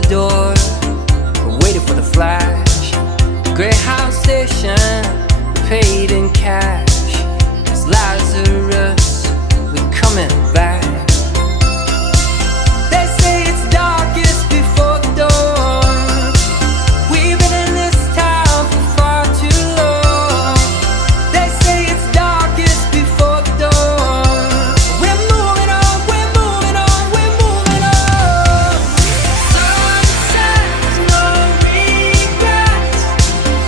the door, waited for the flash. Greyhound station, paid in cash. It's Lazarus, we're coming back. They say it's darkest before the dawn. We've been in this town for far too long. They say it's darkest before the dawn. We're moving on, we're moving on, we're moving on. Sunset, no regrets.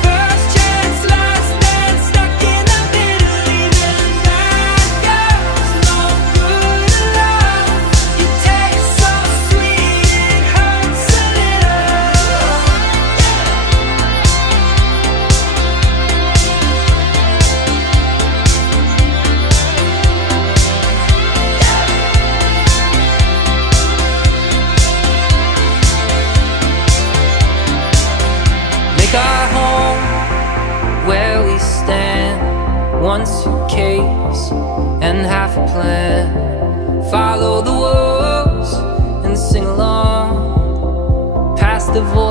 First chance, last man, stuck in the middle. Even bad girls, no good love. You taste so sweet, it hurts a little. Make our home where we stand. One suitcase and half a plan. Follow the wolves and sing along. Past the voice